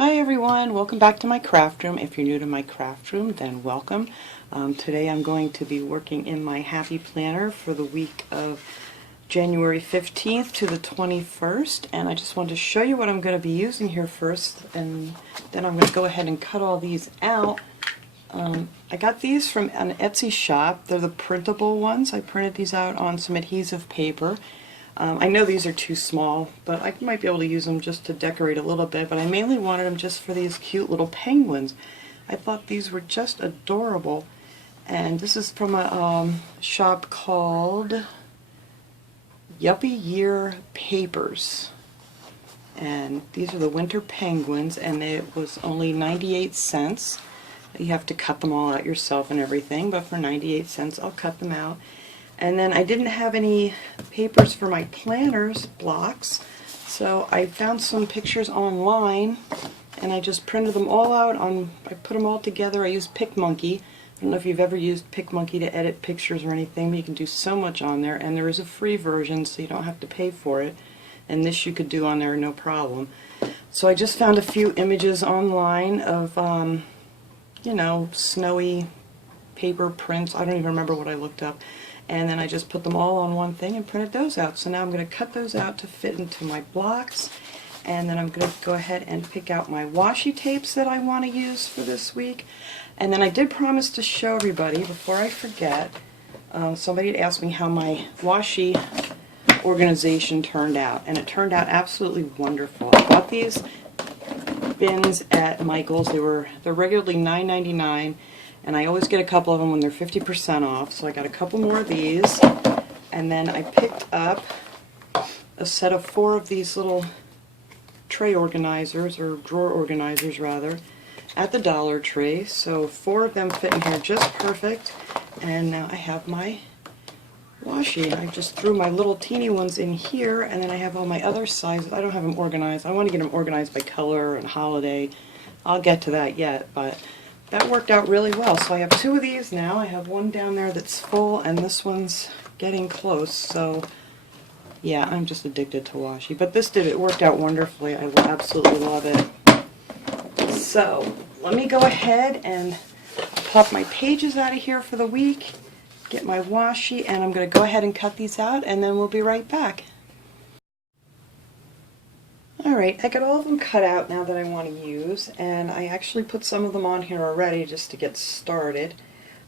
Hi everyone, welcome back to my craft room. If you're new to my craft room, then welcome. Today I'm going to be working in my happy planner for the week of January 15th to the 21st, and I just wanted to show you what I'm going to be using here first, and then I'm going to go ahead and cut all these out. I got these from an Etsy shop. They're the printable ones. I printed these out on some adhesive paper. I know these are too small, but I might be able to use them just to decorate a little bit, but I mainly wanted them just for these cute little penguins. I thought these were just adorable, and this is from a shop called Yuppie Year Papers, and these are the winter penguins, and it was only 98 cents. You have to cut them all out yourself and everything, but for 98 cents I'll cut them out. And then I didn't have any papers for my planners blocks, so I found some pictures online and I just printed them all out I put them all together. I used PicMonkey. I don't know if you've ever used PicMonkey to edit pictures or anything, but you can do so much on there, and there is a free version so you don't have to pay for it, and this you could do on there no problem. So I just found a few images online of you know, snowy paper prints. I don't even remember what I looked up. And then I just put them all on one thing and printed those out. So now I'm going to cut those out to fit into my blocks, and then I'm going to go ahead and pick out my washi tapes that I want to use for this week. And then I did promise to show everybody, before I forget, somebody had asked me how my washi organization turned out, and it turned out absolutely wonderful. I bought these bins at Michael's. They're regularly $9.99, and I always get a couple of them when they're 50% off, so I got a couple more of these. And then I picked up a set of 4 of these little tray organizers, or drawer organizers rather, at the Dollar Tree. So 4 of them fit in here just perfect, and now I have my washi. I just threw my little teeny ones in here, and then I have all my other sizes. I don't have them organized. I want to get them organized by color and holiday. I'll get to that yet, but that worked out really well. So I have 2 of these now. I have one down there that's full, and this one's getting close. So yeah, I'm just addicted to washi. But it worked out wonderfully. I absolutely love it. So let me go ahead and pop my pages out of here for the week, get my washi, and I'm going to go ahead and cut these out, and then we'll be right back. Alright, I got all of them cut out now that I want to use, and I actually put some of them on here already just to get started.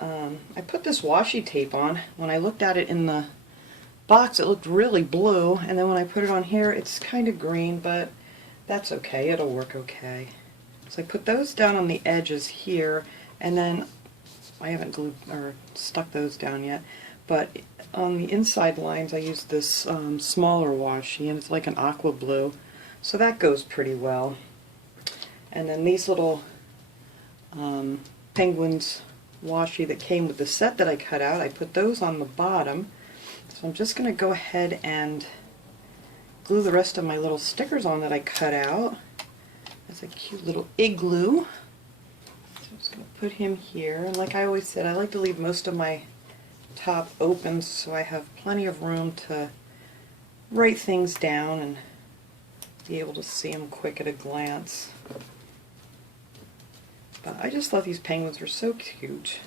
I put this washi tape on. When I looked at it in the box it looked really blue, and then when I put it on here it's kind of green, but that's okay, it'll work okay. So I put those down on the edges here, and then I haven't glued or stuck those down yet, but on the inside lines I used this smaller washi, and it's like an aqua blue. So that goes pretty well. And then these little penguins washi that came with the set that I cut out, I put those on the bottom. So I'm just going to go ahead and glue the rest of my little stickers on that I cut out. That's a cute little igloo. So I'm just going to put him here. And like I always said, I like to leave most of my top open so I have plenty of room to write things down and be able to see them quick at a glance. But I just thought these penguins were so cute.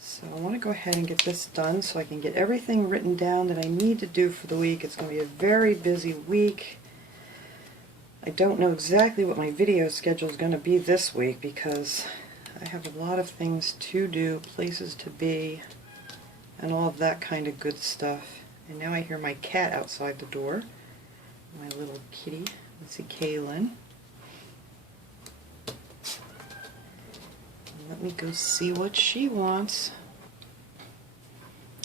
So I want to go ahead and get this done so I can get everything written down that I need to do for the week. It's going to be a very busy week. I don't know exactly what my video schedule is going to be this week because I have a lot of things to do, places to be, and all of that kind of good stuff. And now I hear my cat outside the door. My little kitty, Missy Kaylin. Let me go see what she wants.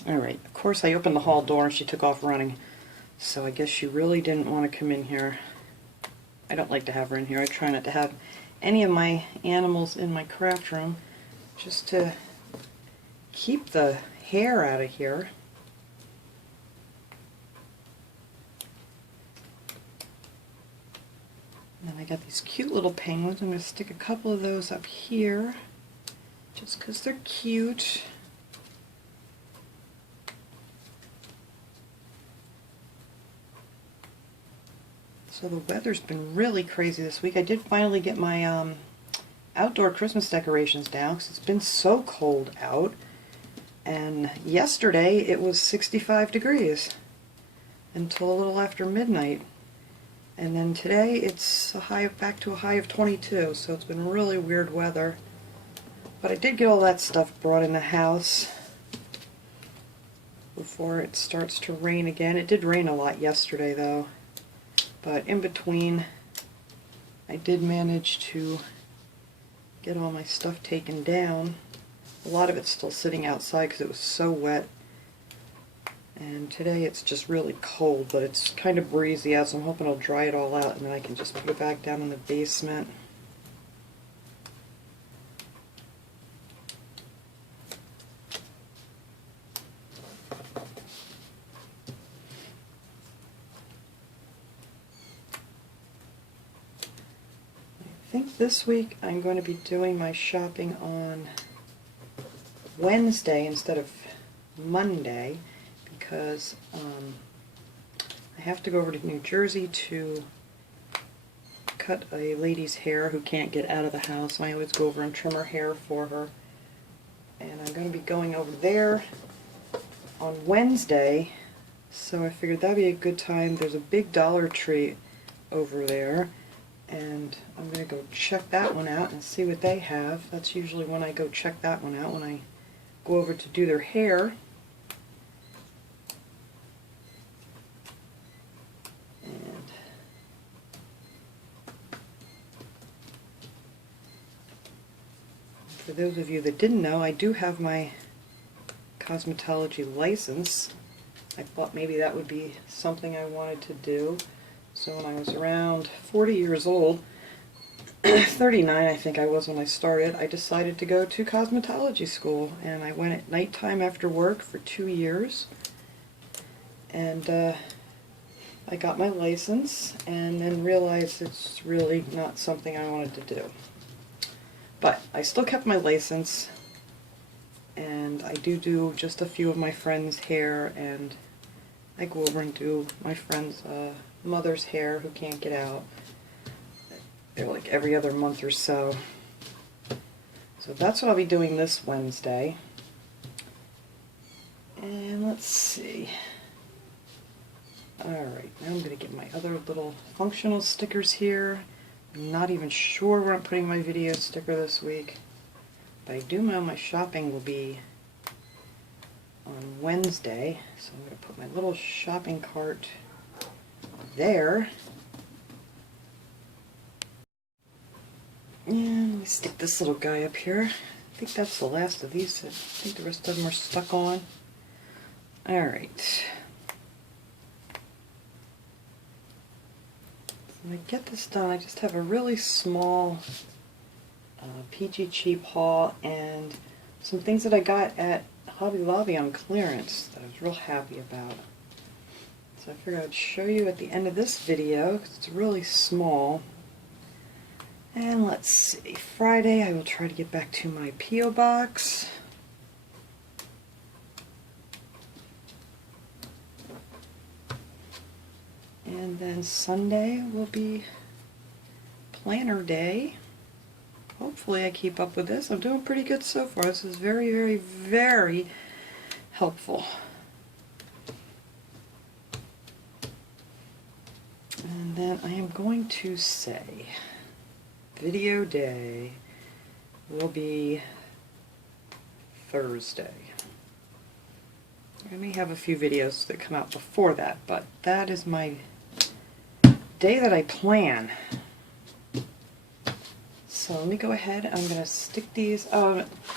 Alright, of course I opened the hall door and she took off running, so I guess she really didn't want to come in here. I don't like to have her in here. I try not to have any of my animals in my craft room, just to keep the hair out of here. And then I got these cute little penguins. I'm going to stick a couple of those up here just because they're cute. So the weather's been really crazy this week. I did finally get my outdoor Christmas decorations down because it's been so cold out. And yesterday it was 65 degrees until a little after midnight. And then today it's back to a high of 22, so it's been really weird weather. But I did get all that stuff brought in the house before it starts to rain again. It did rain a lot yesterday though, but in between I did manage to get all my stuff taken down. A lot of it's still sitting outside because it was so wet. And today it's just really cold, but it's kind of breezy out, so I'm hoping it'll dry it all out and then I can just put it back down in the basement. I think this week I'm going to be doing my shopping on Wednesday instead of Monday, because I have to go over to New Jersey to cut a lady's hair who can't get out of the house. I always go over and trim her hair for her. And I'm going to be going over there on Wednesday, so I figured that'd be a good time. There's a big Dollar Tree over there, and I'm going to go check that one out and see what they have. That's usually when I go check that one out, when I go over to do their hair. For those of you that didn't know, I do have my cosmetology license. I thought maybe that would be something I wanted to do. So when I was around 40 years old, 39 I think I was when I started, I decided to go to cosmetology school. And I went at nighttime after work for 2 years. And I got my license and then realized it's really not something I wanted to do. But I still kept my license, and I do just a few of my friends' hair, and I go over and do my friend's mother's hair who can't get out. They're like every other month or so. So that's what I'll be doing this Wednesday. And let's see. Alright, now I'm going to get my other little functional stickers here. I'm not even sure where I'm putting my video sticker this week, but I do know my shopping will be on Wednesday, so I'm going to put my little shopping cart there. And let me stick this little guy up here. I think that's the last of these. I think the rest of them are stuck on. Alright. When I get this done, I just have a really small Peachy cheap haul and some things that I got at Hobby Lobby on clearance that I was real happy about. So I figured I'd show you at the end of this video because it's really small. And let's see, Friday I will try to get back to my P.O. box. And then Sunday will be planner day. Hopefully I keep up with this. I'm doing pretty good so far. This is very, very, very helpful. And then I am going to say video day will be Thursday. I may have a few videos that come out before that, but that is my day that I plan. So let me go ahead. I'm going to stick these. I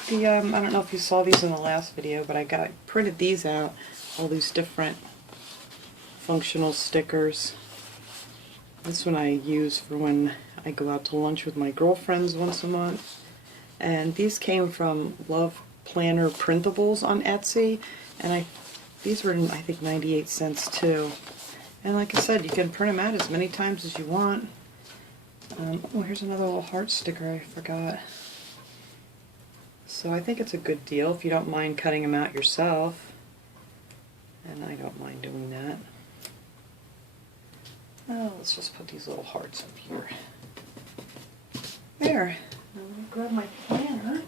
don't know if you saw these in the last video, but I printed these out. All these different functional stickers. This one I use for when I go out to lunch with my girlfriends once a month. And these came from Love Planner Printables on Etsy, and these were, I think, 98 cents too. And like I said, you can print them out as many times as you want. Oh, here's another little heart sticker I forgot. So I think it's a good deal if you don't mind cutting them out yourself. And I don't mind doing that. Oh, let's just put these little hearts up here. There. Now let me grab my planner.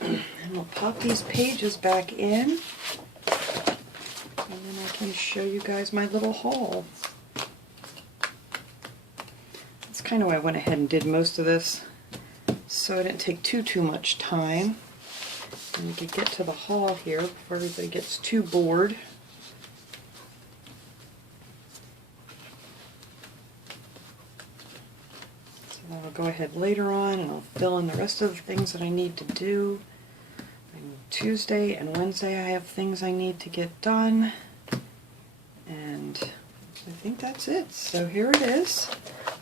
And we'll pop these pages back in. And then I can show you guys my little haul. That's kind of why I went ahead and did most of this, so I didn't take too much time. And we could get to the haul here before everybody gets too bored. So I'll go ahead later on and I'll fill in the rest of the things that I need to do. And Tuesday and Wednesday I have things I need to get done. And I think that's it. So here it is.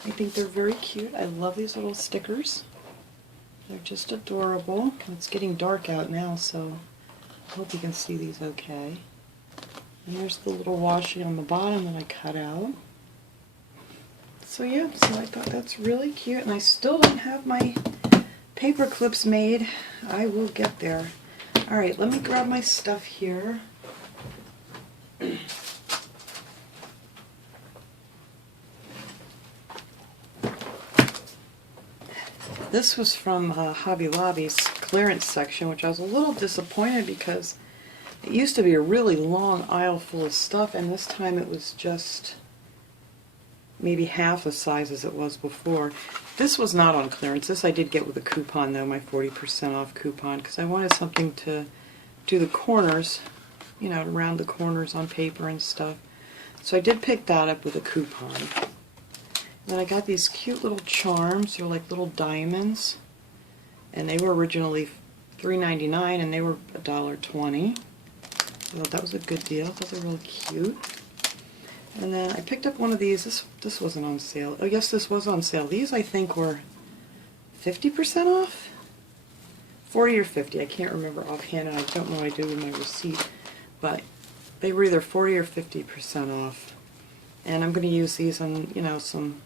I think they're very cute. I love these little stickers. They're just adorable. It's getting dark out now, so I hope you can see these okay. And here's the little washi on the bottom that I cut out. So yeah, so I thought that's really cute, and I still don't have my paper clips made. I will get there. Alright, let me grab my stuff here. This was from Hobby Lobby's clearance section, which I was a little disappointed because it used to be a really long aisle full of stuff, and this time it was just maybe half the size as it was before. This was not on clearance. This I did get with a coupon though, my 40% off coupon, because I wanted something to do the corners, you know, to round the corners on paper and stuff. So I did pick that up with a coupon. Then I got these cute little charms. They're like little diamonds, and they were originally $3.99 and they were $1.20. I thought that was a good deal. I thought they were really cute. And then I picked up one of these. This wasn't on sale. Oh yes, this was on sale. These I think were 50% off? 40 or 50. I can't remember offhand, and I don't know what I did with my receipt. But they were either 40 or 50% off. And I'm going to use these on, you know, some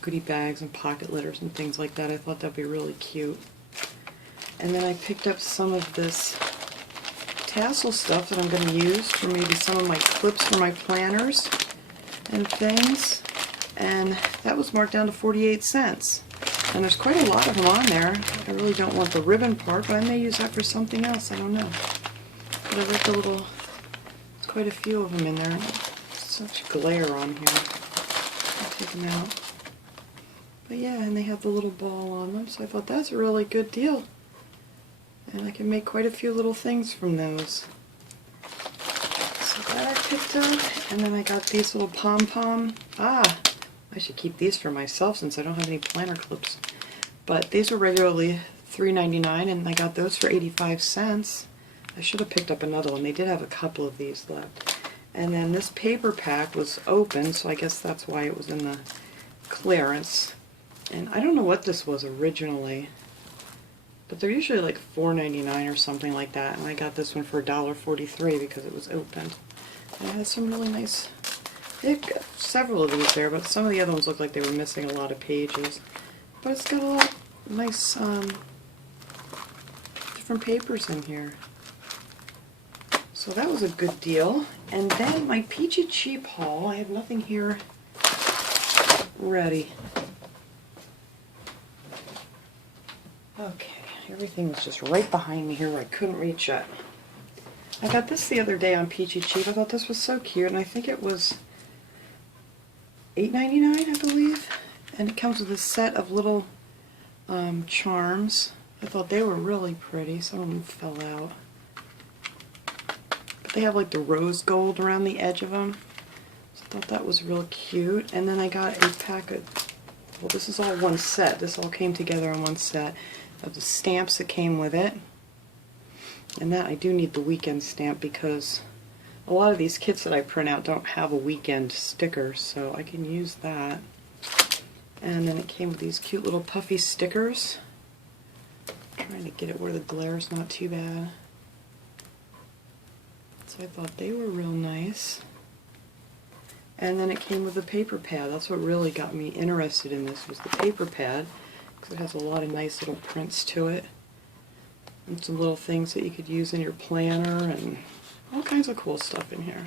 goodie bags and pocket litters and things like that. I thought that'd be really cute. And then I picked up some of this tassel stuff that I'm going to use for maybe some of my clips for my planners and things. And that was marked down to 48 cents. And there's quite a lot of them on there. I really don't want the ribbon part, but I may use that for something else. I don't know. But I like the little, there's quite a few of them in there. Such glare on here. I'll take them out. But yeah, and they have the little ball on them, so I thought that's a really good deal. And I can make quite a few little things from those. So that I picked up, and then I got these little pom-pom. I should keep these for myself since I don't have any planner clips. But these were regularly $3.99, and I got those for 85 cents. I should have picked up another one. They did have a couple of these left. And then this paper pack was open, so I guess that's why it was in the clearance. And I don't know what this was originally, but they're usually like $4.99 or something like that. And I got this one for $1.43 because it was open. And it has some really nice, they've got several of these there, but some of the other ones look like they were missing a lot of pages. But it's got a lot of nice different papers in here. So that was a good deal. And then my Peachy Cheap haul, I have nothing here ready. Okay, everything was just right behind me here where I couldn't reach it. I got this the other day on Peachy Cheap. I thought this was so cute, and I think it was $8.99, I believe. And it comes with a set of little charms. I thought they were really pretty. Some of them fell out. They have like the rose gold around the edge of them. So I thought that was real cute. And then I got a pack of, well, this is all one set. This all came together on one set of the stamps that came with it. And that I do need the weekend stamp because a lot of these kits that I print out don't have a weekend sticker, so I can use that. And then it came with these cute little puffy stickers. I'm trying to get it where the glare is not too bad. So I thought they were real nice. And then it came with a paper pad. That's what really got me interested in this, was the paper pad, because it has a lot of nice little prints to it. And some little things that you could use in your planner and all kinds of cool stuff in here.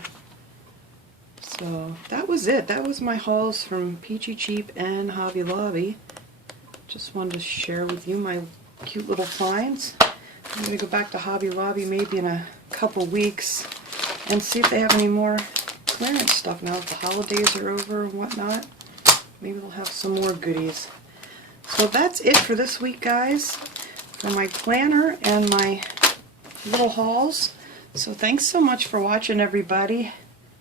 So that was it. That was my hauls from Peachy Cheap and Hobby Lobby. Just wanted to share with you my cute little finds. I'm going to go back to Hobby Lobby maybe in a couple weeks and see if they have any more clearance stuff now that the holidays are over and whatnot. Maybe they'll have some more goodies. So that's it for this week, guys, for my planner and my little hauls. So thanks so much for watching, everybody.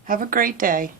Have a great day.